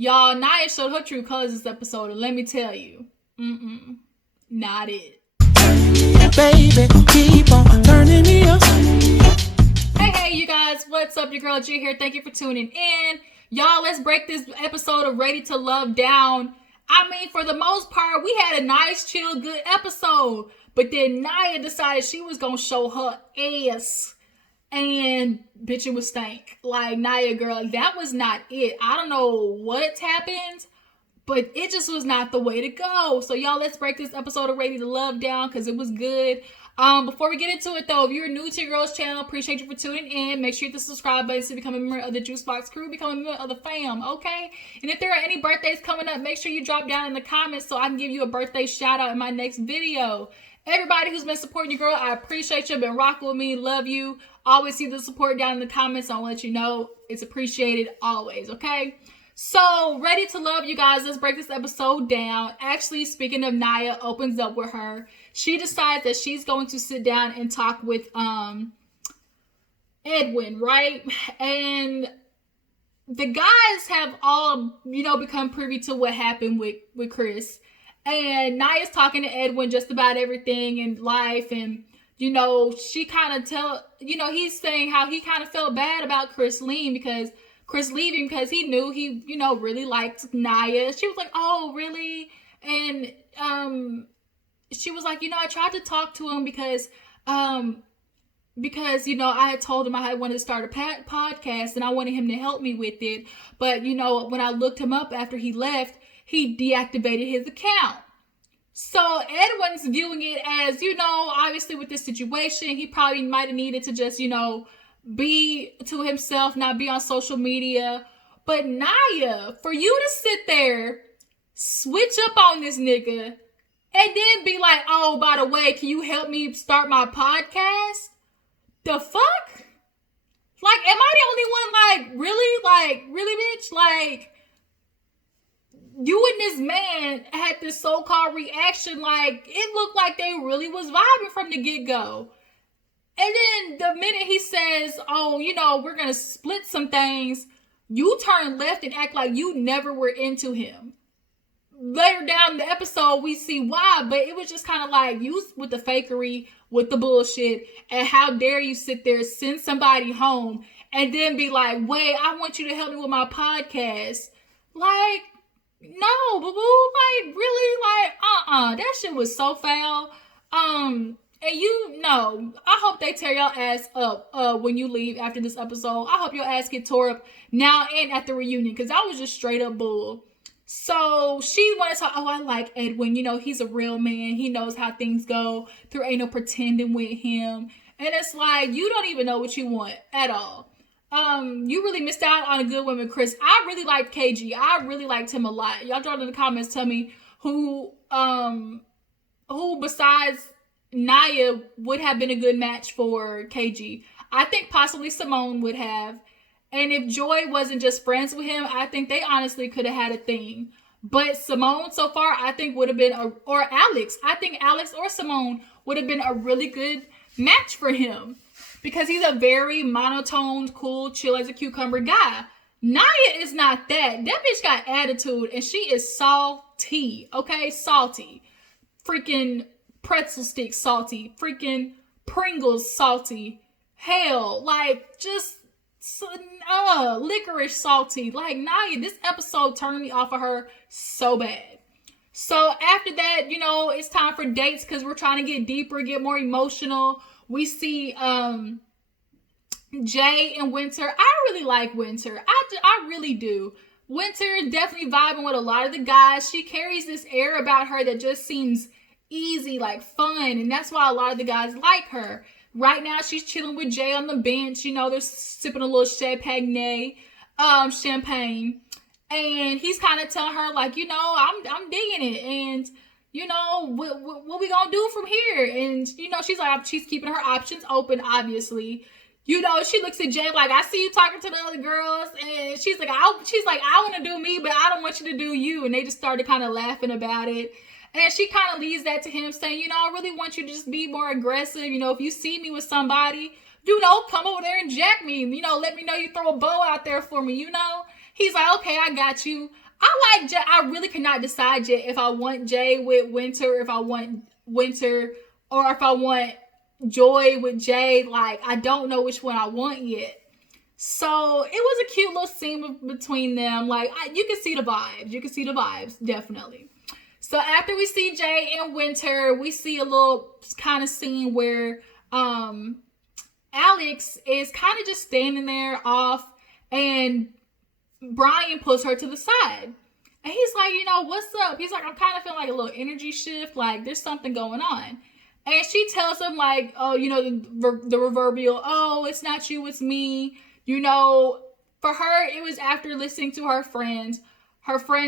Y'all, Naya showed her true colors this episode, and let me tell you, not it. Baby, keep on turning me up. Hey, you guys, what's up? Your girl G here. Thank you for tuning in. Y'all, let's break this episode of Ready to Love down. I mean, for the most part, we had a nice, chill, good episode. But then Naya decided she was going to show her ass. And bitch, it was stank. Like, Naya, girl, that was not it. I don't know what happened, but it just was not the way to go. So, y'all, let's break this episode of Ready to Love down because it was good. Before we get into it, though, if you're new to your girl's channel, appreciate you for tuning in. Make sure you hit the subscribe button to become a member of the Juice Box crew, become a member of the fam, okay? And if there are any birthdays coming up, make sure you drop down in the comments so I can give you a birthday shout out in my next video. Everybody who's been supporting your girl, I appreciate you. Been rocking with me. Love you. Always see the support down in the comments. I'll let you know it's appreciated always, okay? So, Ready to Love, you guys. Let's break this episode down. Actually, speaking of Naya, opens up with her. She decides that she's going to sit down and talk with Edwin, right? And the guys have all, become privy to what happened with Chris. And Naya's talking to Edwin just about everything in life. And, she kind of he's saying how he kind of felt bad about Chris leaving because he knew he, really liked Naya. She was like, oh, really? And she was like, I tried to talk to him because I had told him I wanted to start a podcast and I wanted him to help me with it. But, when I looked him up after he left, he deactivated his account. So Edwin's viewing it as, obviously with this situation, he probably might have needed to just, be to himself, not be on social media. But Naya, for you to sit there, switch up on this nigga, and then be like, oh, by the way, can you help me start my podcast? The fuck? Like, am I the only one, really, bitch? Like, you and this man had this so-called reaction, like, it looked like they really was vibing from the get-go. And then the minute he says, oh, we're going to split some things, you turn left and act like you never were into him. Later down the episode, we see why, but it was just kind of like, you with the fakery, with the bullshit, and how dare you sit there, send somebody home, and then be like, wait, I want you to help me with my podcast. Like, no, boo-boo, like, really, like, that shit was so foul. And I hope they tear your ass up when you leave after this episode. I hope your ass get tore up now and at the reunion, because that was just straight up bull. So she wanted to talk, oh, I like Edwin. He's a real man. He knows how things go. There ain't no pretending with him. And it's like, you don't even know what you want at all. You really missed out on a good one with Chris. I really liked KG. I really liked him a lot. Y'all drop in the comments, tell me who besides Naya would have been a good match for KG. I think possibly Simone would have. And if Joy wasn't just friends with him, I think they honestly could have had a thing. But Simone so far, I think would have been, or Alex. I think Alex or Simone would have been a really good match for him. Because he's a very monotone, cool, chill as a cucumber guy. Naya is not that. That bitch got attitude and she is salty. Okay? Salty. Freaking pretzel stick salty. Freaking Pringles salty. Hell, like, just licorice salty. Like, Naya, this episode turned me off of her so bad. So after that, it's time for dates because we're trying to get deeper, get more emotional. We see Jay and Winter. I really like Winter. I really do. Winter definitely vibing with a lot of the guys. She carries this air about her that just seems easy, like fun. And that's why a lot of the guys like her. Right now, she's chilling with Jay on the bench. They're sipping a little champagne. And he's kind of telling her, like, I'm digging it. And what we gonna do from here? And, she's like, she's keeping her options open, obviously. She looks at Jay like, I see you talking to the other girls. And she's like, I want to do me, but I don't want you to do you. And they just started kind of laughing about it. And she kind of leaves that to him saying, I really want you to just be more aggressive. If you see me with somebody, come over there and jack me. Let me know you throw a bow out there for me, He's like, okay, I got you. I like Jay. I really cannot decide yet if I want Jay with Winter, if I want Winter, or if I want Joy with Jay. Like, I don't know which one I want yet. So it was a cute little scene between them. Like, you can see the vibes. You can see the vibes, definitely. So after we see Jay and Winter, we see a little kind of scene where Alex is kind of just standing there off, and Brian pulls her to the side. And he's like, what's up? He's like, I'm kind of feeling like a little energy shift. Like, there's something going on. And she tells him, like, oh, the proverbial, oh, it's not you, it's me. For her, it was after listening to her friend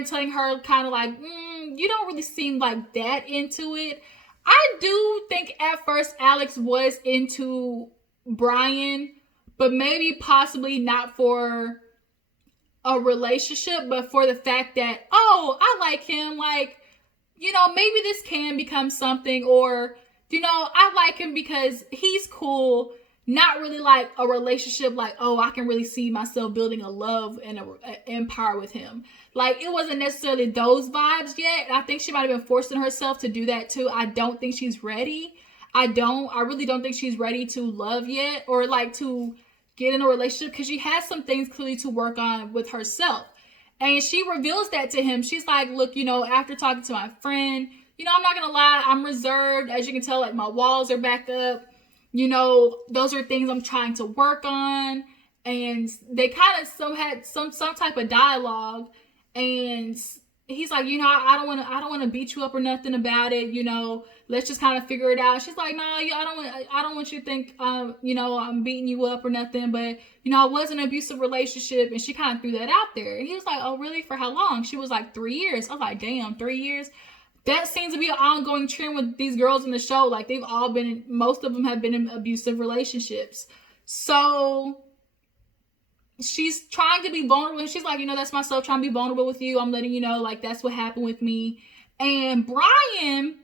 telling her kind of like, you don't really seem like that into it. I do think at first Alex was into Brian, but maybe possibly not for a relationship, but for the fact that, oh, I like him, like, maybe this can become something, or, I like him because he's cool, not really like a relationship, like, oh, I can really see myself building a love and an empire with him. Like, it wasn't necessarily those vibes yet. I think she might have been forcing herself to do that too. I don't think she's ready. I really don't think she's ready to love yet, or like to get in a relationship, because she has some things clearly to work on with herself. And she reveals that to him. She's like, look, after talking to my friend, I'm not gonna lie, I'm reserved. As you can tell, like, my walls are back up. Those are things I'm trying to work on. And they kind of had some type of dialogue. And he's like, I don't want to beat you up or nothing about it. Let's just kind of figure it out. She's like, no, I don't want you to think, I'm beating you up or nothing. But, I was in an abusive relationship. And she kind of threw that out there. And he was like, oh, really? For how long? She was like, 3 years. I was like, damn, 3 years. That seems to be an ongoing trend with these girls in the show. Like, most of them have been in abusive relationships. So she's trying to be vulnerable. And she's like, that's myself trying to be vulnerable with you. I'm letting you know, like, that's what happened with me. And Brian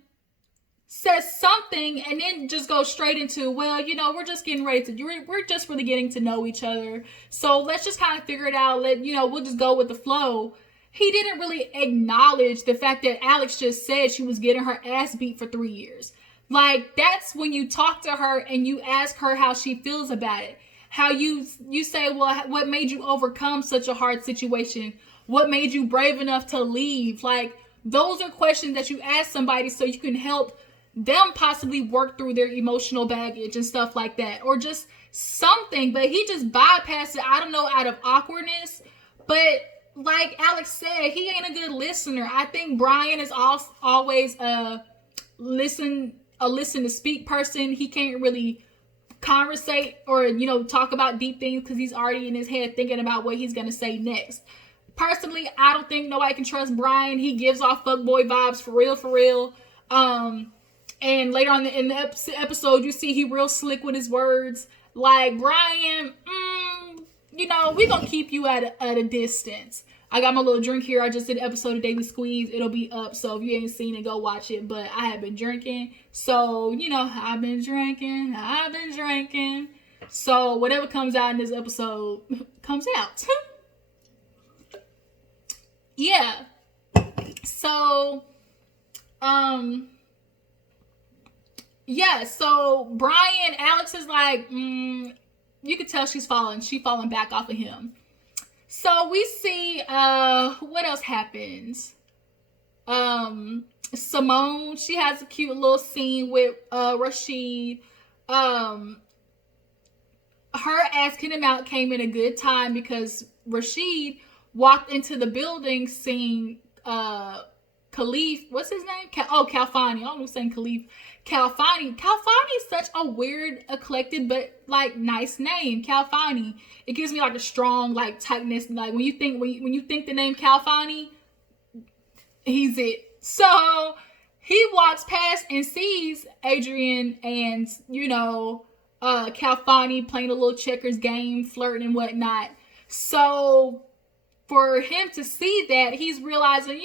says something and then just goes straight into, well, we're just getting ready to, we're just really getting to know each other. So let's just kind of figure it out. We'll just go with the flow. He didn't really acknowledge the fact that Alex just said she was getting her ass beat for 3 years. Like, that's when you talk to her and you ask her how she feels about it. How you say, well, what made you overcome such a hard situation? What made you brave enough to leave? Like, those are questions that you ask somebody so you can help them possibly work through their emotional baggage and stuff like that. Or just something. But he just bypassed it, I don't know, out of awkwardness. But like Alex said, he ain't a good listener. I think Brian is always a listen to speak person. He can't really conversate or talk about deep things because he's already in his head thinking about what he's gonna say next. Personally, I don't think nobody can trust Brian. He gives off fuckboy vibes for real. And later on in the episode, you see he real slick with his words. Like, Brian, we gonna keep you at a distance. I got my little drink here. I just did an episode of Daily Squeeze. It'll be up. So if you ain't seen it, go watch it. But I have been drinking. So, I've been drinking. So whatever comes out in this episode comes out. Yeah. So, yeah. So Brian, Alex is like, you can tell she's falling back off of him. So we see, what else happens? Simone, she has a cute little scene with, Rashid. Her asking him out came in a good time because Rashid walked into the building seeing, Khalif, what's his name? Khalfani. I was saying Khalif. Khalfani is such a weird, eclectic, but like nice name. Khalfani. It gives me like a strong like tightness. Like when you think the name Khalfani, he's it. So he walks past and sees Adrian and Khalfani playing a little checkers game, flirting and whatnot. So for him to see that, he's realizing,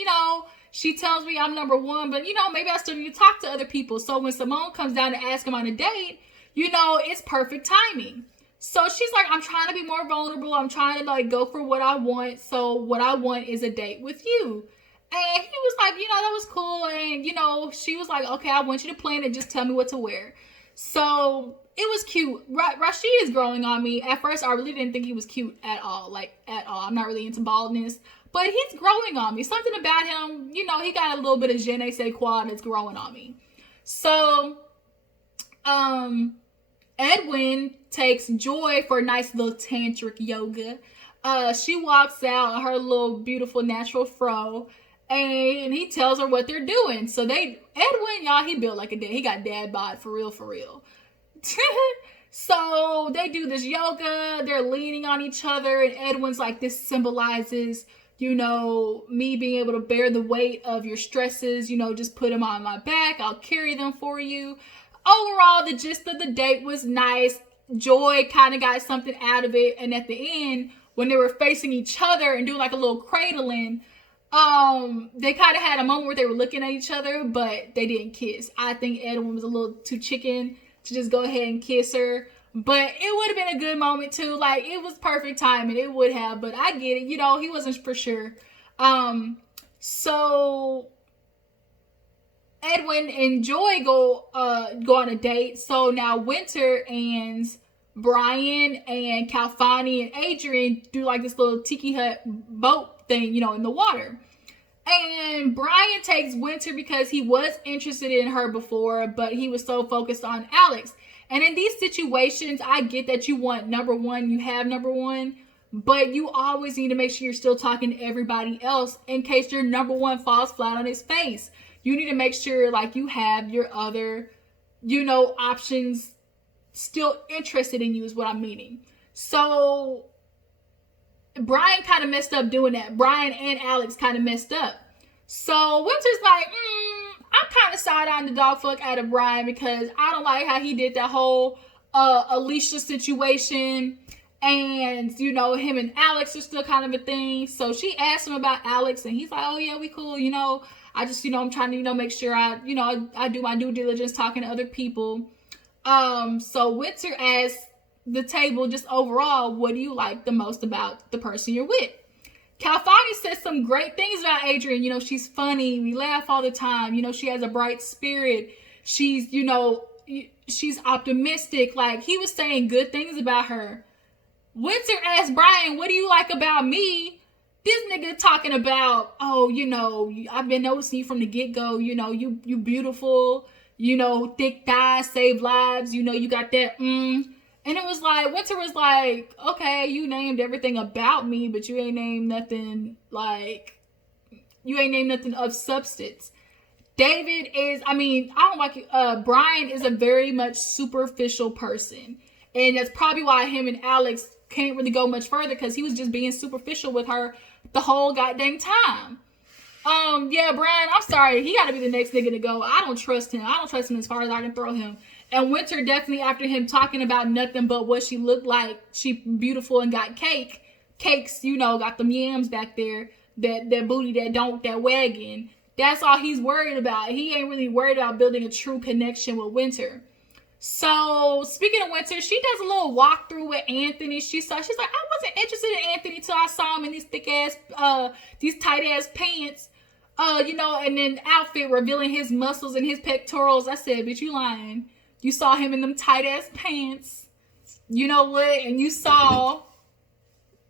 she tells me I'm number one, but maybe I still need to talk to other people. So when Simone comes down to ask him on a date, it's perfect timing. So she's like, I'm trying to be more vulnerable. I'm trying to like go for what I want. So what I want is a date with you. And he was like, that was cool. And, she was like, okay, I want you to plan it. Just tell me what to wear. So it was cute. Rashid is growing on me. At first, I really didn't think he was cute at all. Like, at all. I'm not really into baldness. But he's growing on me. Something about him, he got a little bit of je ne sais quoi that's growing on me. So, Edwin takes Joy for a nice little tantric yoga. She walks out her little beautiful natural fro, and he tells her what they're doing. So Edwin, y'all, he built like a dad. He got dad bod for real, for real. So they do this yoga. They're leaning on each other, and Edwin's like, this symbolizes, me being able to bear the weight of your stresses. Just put them on my back. I'll carry them for you. Overall, the gist of the date was nice. Joy kind of got something out of it. And at the end, when they were facing each other and doing like a little cradling, they kind of had a moment where they were looking at each other, but they didn't kiss. I think Edwin was a little too chicken to just go ahead and kiss her. But it would have been a good moment too. Like, it was perfect timing. It would have, but I get it. He wasn't for sure. So Edwin and Joy go on a date. So now Winter and Brian and Khatami and Adrian do like this little tiki hut boat thing, in the water. And Brian takes Winter because he was interested in her before, but he was so focused on Alex. And in these situations, I get that you want number one, you have number one, but you always need to make sure you're still talking to everybody else in case your number one falls flat on his face. You need to make sure like you have your other, options still interested in you is what I'm meaning. So Brian kind of messed up doing that. Brian and Alex kind of messed up. So Winter's like, I'm kind of side-eyeing the dog fuck out of Brian because I don't like how he did that whole Alicia situation. And, him and Alex are still kind of a thing. So she asked him about Alex and he's like, oh yeah, we cool. I just, I'm trying to, make sure I do my due diligence talking to other people. So Winter asked the table just overall, what do you like the most about the person you're with? Khatami says some great things about Adrian. She's funny. We laugh all the time. She has a bright spirit. She's, she's optimistic. Like, he was saying good things about her. Winter asked Brian, what do you like about me? This nigga talking about, oh, I've been noticing you from the get-go. You beautiful. Thick thighs save lives. You got that, And it was like, Winter was like, okay, you named everything about me, but you ain't named nothing, of substance. David is, I don't like it. Brian is a very much superficial person. And that's probably why him and Alex can't really go much further, because he was just being superficial with her the whole goddamn time. Yeah, Brian, I'm sorry. He got to be the next nigga to go. I don't trust him. I don't trust him as far as I can throw him. And Winter definitely, after him talking about nothing but what she looked like, she beautiful and got cakes, got them yams back there, that booty, that wagon. That's all he's worried about. He ain't really worried about building a true connection with Winter. So, speaking of Winter, she does a little walkthrough with Anthony. She's like, I wasn't interested in Anthony till I saw him in these these tight ass pants. And then outfit revealing his muscles and his pectorals. I said, bitch, you lying. You saw him in them tight ass pants. You know what? And you saw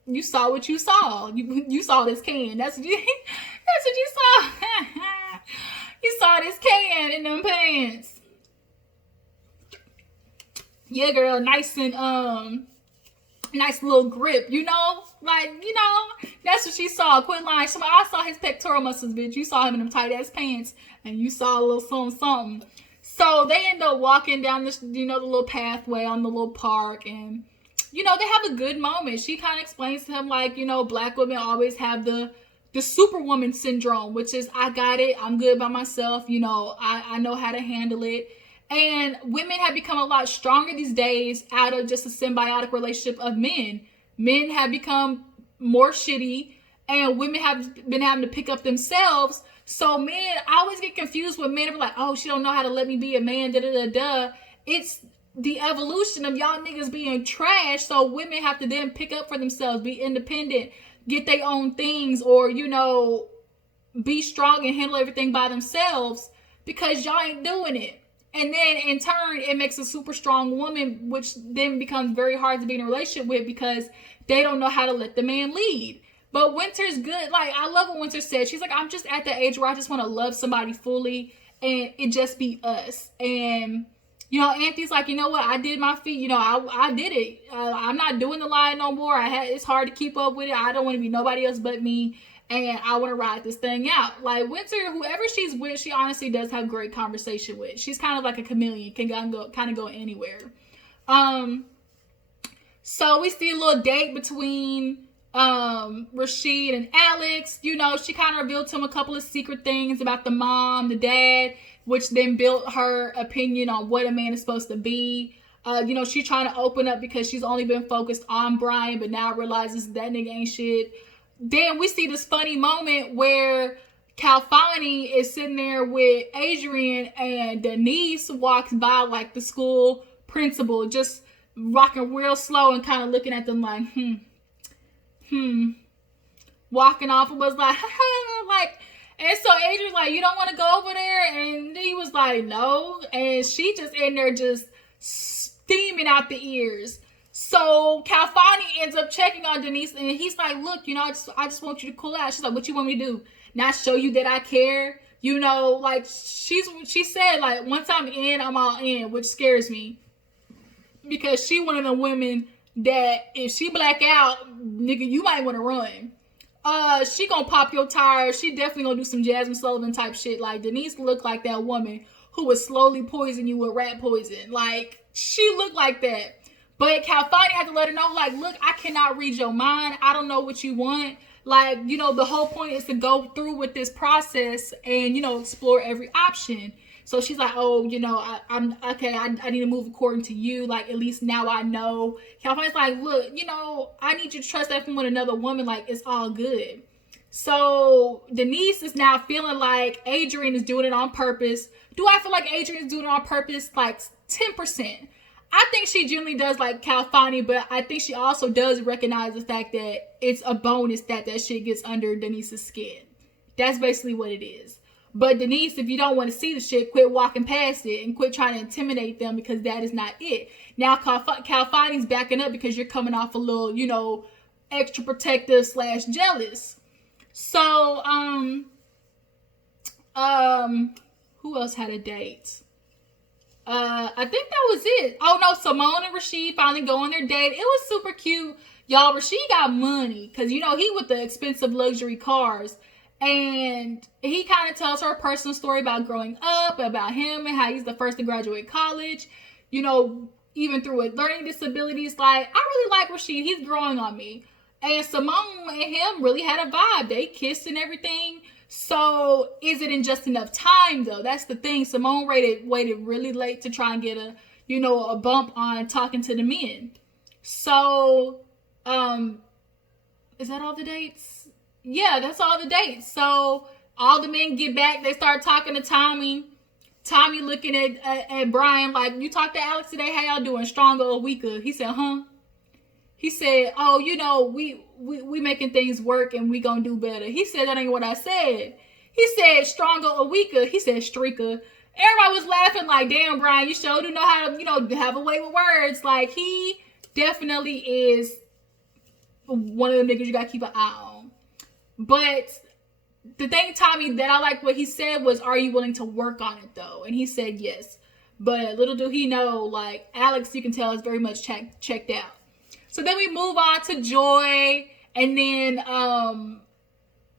what you saw. You saw this can. That's what you saw. You saw this can in them pants. Yeah, girl, nice and nice little grip, that's what she saw. Quit lying. I saw his pectoral muscles, bitch. You saw him in them tight ass pants, and you saw a little something. So they end up walking down this, the little pathway on the little park, and they have a good moment. She kind of explains to him black women always have the superwoman syndrome, which is, I got it, I'm good by myself, I know how to handle it. And women have become a lot stronger these days out of just a symbiotic relationship of men. Men have become more shitty, and women have been having to pick up themselves. So men, I always get confused when men are like, oh, she don't know how to let me be a man, da-da-da-da. It's the evolution of y'all niggas being trash, so women have to then pick up for themselves, be independent, get their own things, or, you know, be strong and handle everything by themselves, because y'all ain't doing it. And then in turn, it makes a super strong woman, which then becomes very hard to be in a relationship with because they don't know how to let the man lead. But Winter's good. Like, I love what Winter said. She's like, I'm just at the age where I just want to love somebody fully and it just be us. And, you know, Anthony's like, you know what? I did my feet. You know, I did it. I'm not doing the line no more. It's hard to keep up with it. I don't want to be nobody else but me. And I want to ride this thing out. Like, Winter, whoever she's with, she honestly does have great conversation with. She's kind of like a chameleon, can kind of go anywhere. So we see a little date between Rashid and Alex. You know, she kind of revealed to him a couple of secret things about the mom, the dad, which then built her opinion on what a man is supposed to be. You know, she's trying to open up because she's only been focused on Brian, but now realizes that nigga ain't shit. Then we see this funny moment where Khatami is sitting there with Adrian and Denise walks by like the school principal, just rocking real slow and kind of looking at them like, walking off and was like, like, and so Adrian's like, you don't want to go over there? And he was like, no. And she just in there just steaming out the ears. So Khatami ends up checking on Denise and he's like, look, you know, I just want you to cool out. She's like, what you want me to do? Not show you that I care? You know, like she said, like, once I'm in, I'm all in, which scares me. Because she one of the women that if she black out, nigga, you might want to run. She gonna pop your tires. She definitely gonna do some Jasmine Sullivan type shit. Like, Denise looked like that woman who would slowly poison you with rat poison. Like, she looked like that. But Khatami had to let her know, like, look, I cannot read your mind. I don't know what you want. Like, you know, the whole point is to go through with this process and, you know, explore every option. So she's like, oh, you know, I'm okay. I need to move according to you. Like, at least now I know. Khatami's like, look, you know, I need you to trust that from with another woman. Like, it's all good. So Denise is now feeling like Adrian is doing it on purpose. Do I feel like Adrian is doing it on purpose? Like 10%. I think she generally does like Khatami, but I think she also does recognize the fact that it's a bonus that shit gets under Denise's skin. That's basically what it is. But Denise, if you don't want to see the shit, quit walking past it and quit trying to intimidate them because that is not it. Now Khatami's backing up because you're coming off a little, you know, extra protective / jealous. So, who else had a date? I think that was it. Oh no, Simone and Rashid finally go on their date. It was super cute. Y'all, Rashid got money because, you know, he with the expensive luxury cars. And he kind of tells her a personal story about growing up, about him and how he's the first to graduate college. You know, even through learning disabilities. Like, I really like Rashid. He's growing on me. And Simone and him really had a vibe. They kissed and everything. So, is it in just enough time, though? That's the thing. Simone waited really late to try and get a bump on talking to the men. So, is that all the dates? Yeah, that's all the dates. So, all the men get back. They start talking to Tommy. Tommy looking at Brian like, you talked to Alex today? How y'all doing? Stronger or weaker? He said, huh? He said, oh, you know, we making things work and we gonna do better. He said, that ain't what I said. He said, stronger or weaker. He said, streaker. Everybody was laughing like, damn, Brian, you sure do know how to, you know, have a way with words. Like, he definitely is one of them niggas you gotta keep an eye on. But the thing, Tommy, that I like what he said was, are you willing to work on it, though? And he said yes. But little do he know, like, Alex, you can tell, is very much checked out. So then we move on to Joy. And then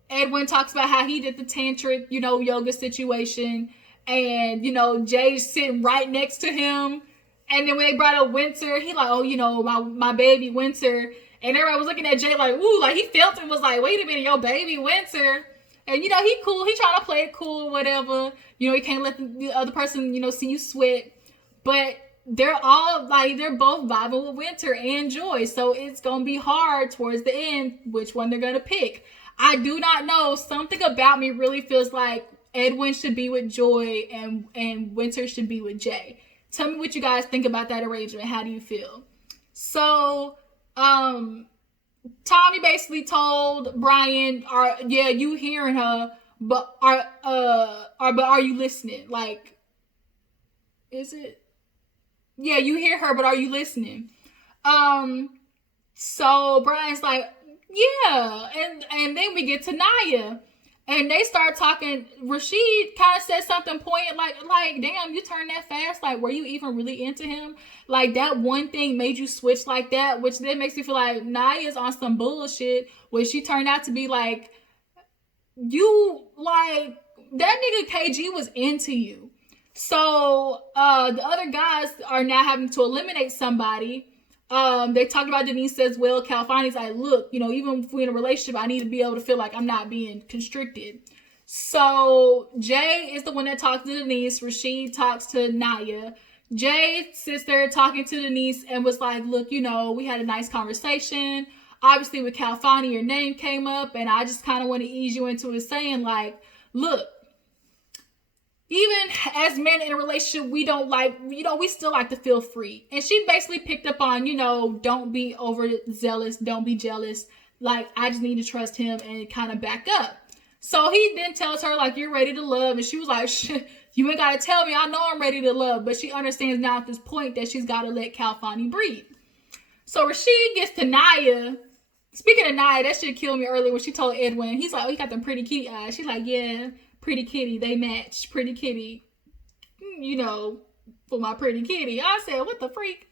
Edwin talks about how he did the tantric, you know, yoga situation. And, you know, Jay's sitting right next to him. And then when they brought up Winter, he like, oh, you know, my baby Winter. And everybody was looking at Jay like, ooh, like he felt it and was like, wait a minute, your baby Winter. And, you know, he cool. He trying to play it cool or whatever. You know, he can't let the other person, you know, see you sweat. But they're all, like, they're both vibing with Winter and Joy. So it's going to be hard towards the end which one they're going to pick. I do not know. Something about me really feels like Edwin should be with Joy and Winter should be with Jay. Tell me what you guys think about that arrangement. How do you feel? So, Tommy basically told Brian, yeah, you hearing her, but are you listening? Like, is it? Yeah, you hear her, but are you listening? So Brian's like, yeah, and then we get to Naya, and they start talking. Rashid kind of said something poignant, like, damn, you turned that fast. Like, were you even really into him? Like, that one thing made you switch like that, which then makes me feel like Naya's on some bullshit, where she turned out to be like, you, like, that nigga KG was into you. So the other guys are now having to eliminate somebody. They talked about Denise as well. Khatami's like, look, you know, even if we're in a relationship, I need to be able to feel like I'm not being constricted. So Jay is the one that talks to Denise. Rashid talks to Naya. Jay sits there talking to Denise and was like, look, you know, we had a nice conversation. Obviously with Khatami, your name came up, and I just kind of want to ease you into it, saying like, look, even as men in a relationship, we don't like, you know, we still like to feel free. And she basically picked up on, you know, don't be overzealous, don't be jealous. Like, I just need to trust him and kind of back up. So he then tells her, like, you're ready to love. And she was like, shit, you ain't got to tell me. I know I'm ready to love. But she understands now at this point that she's got to let Khatami breathe. So Rashid gets to Naya. Speaking of Naya, that shit killed me earlier when she told Edwin. He's like, oh, he got them pretty kitty eyes. She's like, yeah. Pretty kitty, they match. Pretty kitty, you know, for my pretty kitty. I said, what the freak?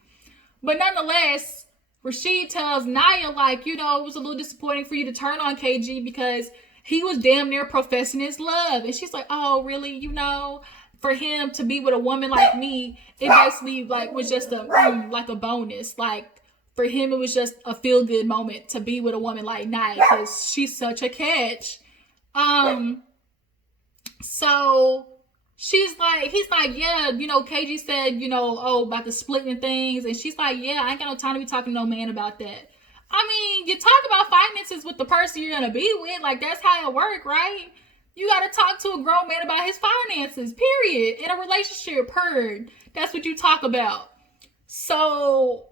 But nonetheless, Rashid tells Naya, like, you know, it was a little disappointing for you to turn on KG because he was damn near professing his love. And she's like, oh, really? You know, for him to be with a woman like me, it basically, like, was just like a bonus. Like, for him, it was just a feel-good moment to be with a woman like Naya because she's such a catch. So he's like, yeah, you know, KG said, you know, oh, about the splitting things. And she's like, yeah, I ain't got no time to be talking to no man about that. I mean, you talk about finances with the person you're going to be with. Like, that's how it works, right? You got to talk to a grown man about his finances, period. In a relationship, heard. That's what you talk about. So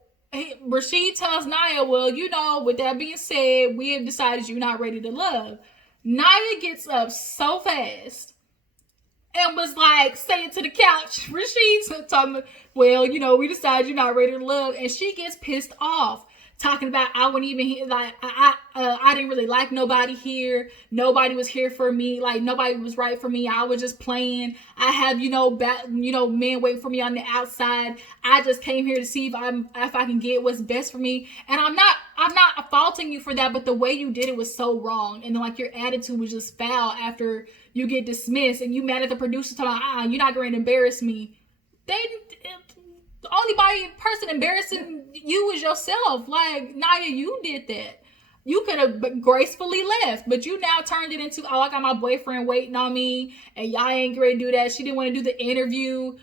Rashid tells Naya, well, you know, with that being said, we have decided you're not ready to love. Naya gets up so fast and was like, saying to the couch, Rashid's talking, well, you know, we decided you're not ready to love. And she gets pissed off, talking about, I wouldn't even, like, I didn't really like nobody here. Nobody was here for me. Like, nobody was right for me. I was just playing. I have, you know, men waiting for me on the outside. I just came here to see if I can get what's best for me. And I'm not faulting you for that, but the way you did it was so wrong. And then, like, your attitude was just foul after you get dismissed, and you mad at the producer talking, you're not going to embarrass me. The only person embarrassing you is yourself. Like, Naya, you did that. You could have gracefully left, but you now turned it into, oh, I got my boyfriend waiting on me, and y'all ain't ready to do that. She didn't want to do the interview.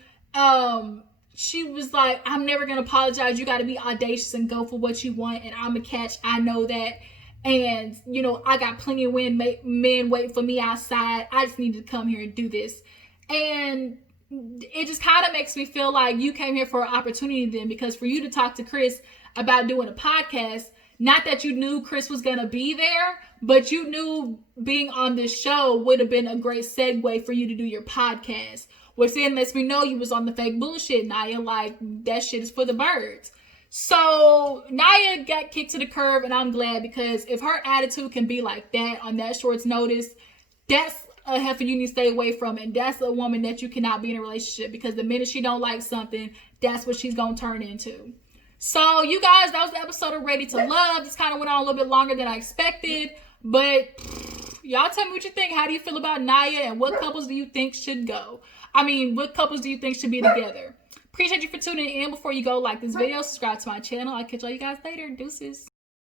She was like, I'm never going to apologize. You got to be audacious and go for what you want, and I'm a catch. I know that. And, you know, I got plenty of men waiting for me outside. I just need to come here and do this. And it just kind of makes me feel like you came here for an opportunity then, because for you to talk to Chris about doing a podcast, not that you knew Chris was going to be there, but you knew being on this show would have been a great segue for you to do your podcast. Which then lets me know you was on the fake bullshit, Naya. Like, that shit is for the birds. So Naya got kicked to the curb, and I'm glad, because if her attitude can be like that on that short notice, that's a heifer you need to stay away from, and that's a woman that you cannot be in a relationship, because the minute she don't like something, that's what she's gonna turn into. So you guys, that was the episode of Ready to Love. This kind of went on a little bit longer than I expected, but y'all tell me what you think. How do you feel about Naya, and what couples do you think should go? I mean, what couples do you think should be together? Appreciate you for tuning in. Before you go, like this video, subscribe to my channel. I'll catch all you guys later. Deuces.